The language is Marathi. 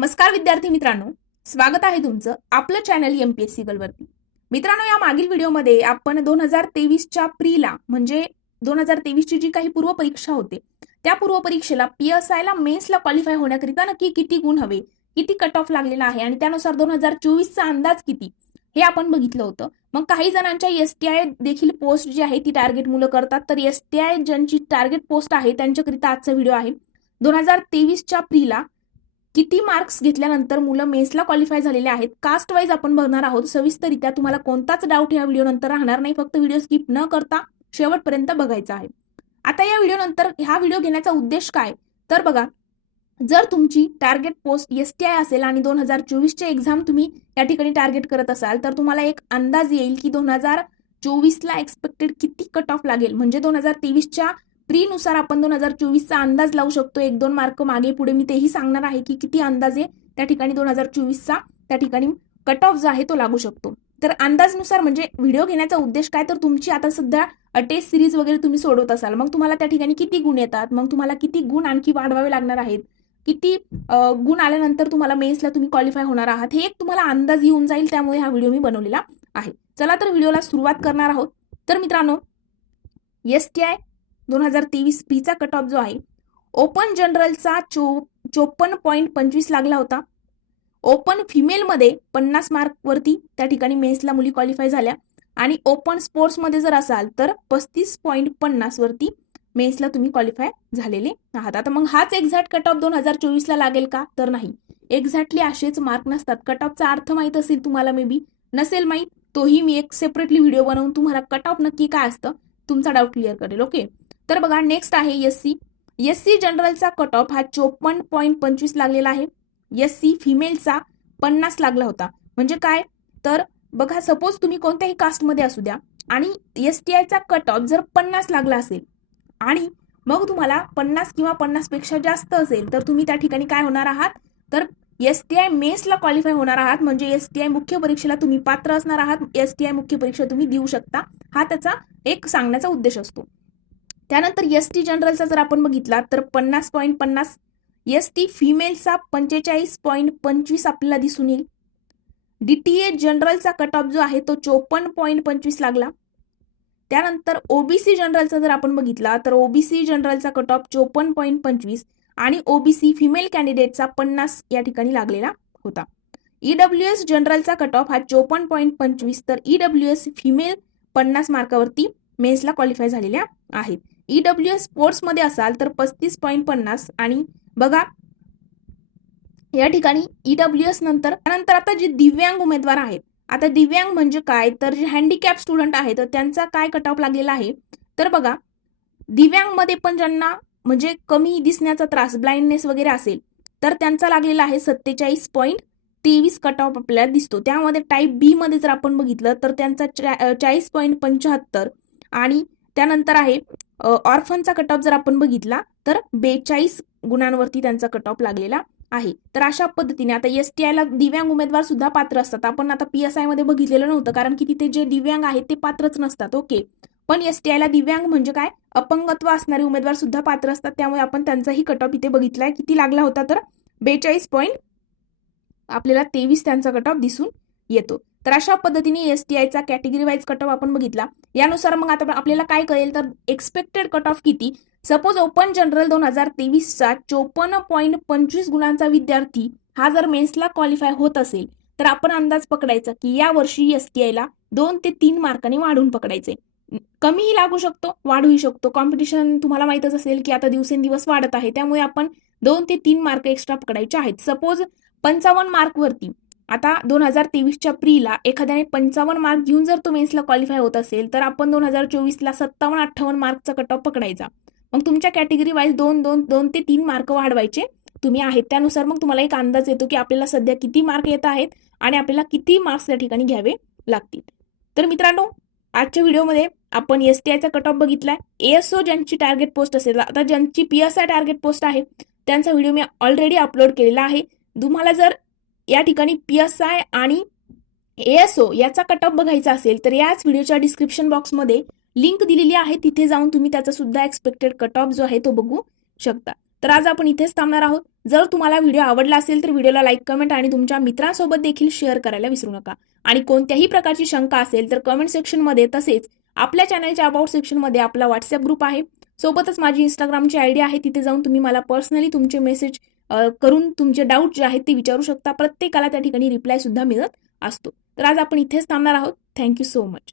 नमस्कार विद्यार्थी मित्रांनो. स्वागत आहे तुमचं आपलं चॅनल एमपीएससी गलवरती मित्रांनो या मागील व्हिडिओमध्ये आपण दोन हजार तेवीसच्या प्रीला म्हणजे दोन हजार तेवीसची जी काही पूर्वपरीक्षा होते त्या पूर्वपरीक्षेला पीएसआय ला मेन्सला क्वालिफाय होण्याकरिता नक्की किती गुण हवे किती कट ऑफ लागलेला आहे आणि त्यानुसार दोन हजार चोवीसचा अंदाज किती हे आपण बघितलं होतं. मग काही जणांच्या एस टी आय देखील पोस्ट जी आहे ती टार्गेट मुलं करतात. तर एस टी आय ज्यांची टार्गेट पोस्ट आहे त्यांच्याकरिता आजचा व्हिडिओ आहे. दोन हजार तेवीसच्या प्रीला किती मार्क्स घेतल्यानंतर मुलं मेन्सला क्वालिफाय झालेले आहेत? कास्ट वाईज आपण बघणार आहोत. सविस्तरित्या तुम्हाला कोणताच डाऊट या व्हिडिओ नंतर राहणार नाही. फक्त व्हिडिओ स्किप न करता शेवटपर्यंत बघायचा आहे. आता या व्हिडिओ नंतर हा व्हिडिओ घेण्याचा उद्देश काय? तर बघा जर तुमची target post S T I असेल आणि दोन हजार चोवीसचे एक्झाम तुम्ही या ठिकाणी टार्गेट करत असाल तर तुम्हाला एक अंदाज येईल की दोन हजार चोवीसला एक्सपेक्टेड किती कट ऑफ लागेल. म्हणजे दोन हजार तेवीसच्या प्रीनुसार आपण दोन हजार चोवीसचा अंदाज लावू शकतो. एक दोन मार्क मागे पुढे. मी तेही सांगणार आहे की किती अंदाजे त्या ठिकाणी दोन हजार चोवीसचा त्या ठिकाणी कट ऑफ जो आहे तो लागू शकतो. तर अंदाजनुसार म्हणजे व्हिडिओ घेण्याचा उद्देश काय? तर तुमची आता सध्या टेस्ट सिरीज वगैरे तुम्ही सोडवत असाल मग तुम्हाला त्या ठिकाणी किती गुण येतात? मग तुम्हाला किती गुण आणखी वाढवावे लागणार आहेत? किती गुण आल्यानंतर तुम्हाला मेन्सला तुम्ही क्वालिफाय होणार आहात? हे एक तुम्हाला अंदाज येऊन जाईल त्यामुळे हा व्हिडिओ मी बनवलेला आहे. चला तर व्हिडिओला सुरुवात करणार आहोत. तर मित्रांनो एस टी आय दोन हजार तेवीस पीचा कट ऑफ जो आहे ओपन जनरलचा चो चोपन्न पॉईंट पंचवीस लागला होता. ओपन फिमेलमध्ये पन्नास मार्कवरती त्या ठिकाणी मेन्सला मुली क्वालिफाय झाल्या. आणि ओपन स्पोर्ट्समध्ये जर असाल तर पस्तीस पॉईंट पन्नासवरती मेन्सला तुम्ही क्वालिफाय झालेले आहात. आता मग हाच एक्झॅक्ट कट ऑफ दोन हजार चोवीसला लागेल का? तर नाही. एक्झॅक्टली असेच मार्क नसतात. कट ऑफचा अर्थ माहीत असेल तुम्हाला मे बी नसेल माहीत तोही मी एक सेपरेटली व्हिडिओ बनवून तुम्हाला कट ऑफ नक्की काय असतं तुमचा डाऊट क्लिअर करेल. ओके तर बघा नेक्स्ट आहे एस सी एस सी जनरलचा कट ऑफ हा चोपन्न पॉईंट पंचवीस लागलेला आहे. एस सी फिमेलचा पन्नास लागला होता. म्हणजे काय? तर बघा सपोज तुम्ही कोणत्याही कास्टमध्ये असू द्या आणि एस टी आयचा कट ऑफ जर पन्नास लागला असेल आणि मग तुम्हाला पन्नास किंवा पन्नासपेक्षा जास्त असेल तर तुम्ही त्या ठिकाणी काय होणार आहात? तर एस टी आय मेन्सला क्वालिफाय होणार आहात. म्हणजे एस टी आय मुख्य परीक्षेला तुम्ही पात्र असणार आहात. एस टी आय मुख्य परीक्षा तुम्ही देऊ शकता. हा त्याचा एक सांगण्याचा उद्देश असतो. त्यानंतर एस टी जनरलचा जर आपण बघितला तर पन्नास पॉईंट पन्नास एस टी फिमेलचा पंचेचाळीस पॉईंट पंचवीस आपल्याला दिसून येईल. डी टी ए जनरलचा कट ऑफ जो आहे तो चोपन्न पॉईंट पंचवीस लागला. त्यानंतर ओबीसी जनरलचा जर आपण बघितला तर ओबीसी जनरलचा कट ऑफ चोपन्न पॉईंट पंचवीस आणि ओबीसी फिमेल कॅन्डिडेटचा पन्नास या ठिकाणी लागलेला होता. ईडब्ल्यू एस जनरलचा कट ऑफ हा चोपन्न पॉईंट पंचवीस तर ईडब्ल्यू एस फिमेल पन्नास मार्कावरती मेन्सला क्वालिफाय झालेल्या आहेत. ईडब्ल्यू एस स्पोर्ट्समध्ये असाल तर पस्तीस पॉईंट पन्नास आणि बघा या ठिकाणी ईडब्ल्यू एस नंतर त्यानंतर आता जे दिव्यांग उमेदवार आहेत आता दिव्यांग म्हणजे काय? तर जे हँडिकॅप स्टुडंट आहेत तर त्यांचा काय कट ऑफ लागलेला आहे? तर बघा दिव्यांगमध्ये पण ज्यांना म्हणजे कमी दिसण्याचा त्रास ब्लाइंडनेस वगैरे असेल तर त्यांचा लागलेला आहे सत्तेचाळीस पॉईंट तेवीस कट ऑफ आपल्याला दिसतो. त्यामध्ये टाईप बी मध्ये जर आपण बघितलं तर त्यांचा चाळीस पॉईंट पंच्याहत्तर आणि त्यानंतर आहे ऑर्फनचा कट ऑफ जर आपण बघितला तर बेचाळीस गुणांवरती त्यांचा कट ऑफ लागलेला आहे. तर अशा पद्धतीने आता एस टी आयला दिव्यांग उमेदवार सुद्धा पात्र असतात. आपण आता पी एसमध्ये बघितलेलं नव्हतं कारण की तिथे जे दिव्यांग आहेत ते पात्रच नसतात ओके. पण एस टी आयला दिव्यांग म्हणजे काय? अपंगत्व असणारे उमेदवार सुद्धा पात्र असतात. त्यामुळे आपण त्यांचाही कट ऑफ इथे बघितलाय. किती लागला होता तर बेचाळीस पॉईंट आपल्याला तेवीस त्यांचा कट ऑफ दिसून येतो. तर अशा पद्धतीने एस टी आयचा कॅटेगरी वाईज कट ऑफ आपण बघितला. यानुसार मग आता आपल्याला काय कळेल? तर एक्सपेक्टेड कट ऑफ किती? सपोज ओपन जनरल दोन हजार तेवीसचा चोपन्न पॉईंट पंचवीस गुणांचा विद्यार्थी हा जर मेन्सला क्वालिफाय होत असेल तर आपण अंदाज पकडायचा की या वर्षी एस टी आयला दोन ते तीन मार्काने वाढून पकडायचे. कमीही लागू शकतो वाढूही शकतो. कॉम्पिटिशन तुम्हाला माहितच असेल की आता दिवसेंदिवस वाढत आहे त्यामुळे आपण दोन ते तीन मार्क एक्स्ट्रा पकडायचे आहेत. सपोज पंचावन्न मार्कवरती आता दोन हजार तेवीसच्या प्रीला एखाद्याने पंचावन्न मार्क घेऊन जर तो मेन्सला क्वालिफाय होत असेल तर आपण दोन हजार चोवीसला सत्तावन्न अठ्ठावन्न मार्कचा कट ऑफ पकडायचा. मग तुमच्या कॅटेगरी वाईज दोन दोन दोन ते तीन मार्क वाढवायचे. तुम्ही आहेत त्यानुसार मग तुम्हाला एक अंदाज येतो की आपल्याला सध्या किती मार्क येत आहेत आणि आपल्याला किती मार्क्स त्या ठिकाणी घ्यावे लागतील. तर मित्रांनो आजच्या व्हिडिओमध्ये आपण एस टी आयचा कट ऑफ बघितलाय. एएसओ ज्यांची टार्गेट पोस्ट असेल आता ज्यांची P S I target post आहे त्यांचा व्हिडिओ मी ऑलरेडी अपलोड केलेला आहे. तुम्हाला जर या ठिकाणी पी एस आय आणि एएसओ याचा कटअप बघायचा असेल तर याच व्हिडिओच्या डिस्क्रिप्शन बॉक्समध्ये लिंक दिलेली आहे. तिथे जाऊन तुम्ही त्याचा सुद्धा एक्सपेक्टेड कट जो आहे तो बघू शकता. तर आज आपण इथेच थांबणार आहोत. जर तुम्हाला व्हिडिओ आवडला असेल तर व्हिडिओला लाईक कमेंट आणि तुमच्या मित्रांसोबत देखील शेअर करायला विसरू नका. आणि कोणत्याही प्रकारची शंका असेल तर कमेंट सेक्शनमध्ये तसेच आपल्या चॅनलच्या अबाउट सेक्शनमध्ये आपला व्हॉट्सअप ग्रुप आहे. सोबतच माझी इंस्टाग्रामची आयडी आहे. तिथे जाऊन तुम्ही मला पर्सनली तुमचे मेसेज करून तुमचे डाऊट जे आहेत ते विचारू शकता. प्रत्येकाला त्या ठिकाणी रिप्लाय सुद्धा मिळत असतो. तर आज आपण इथेच थांबणार आहोत. Thank you so much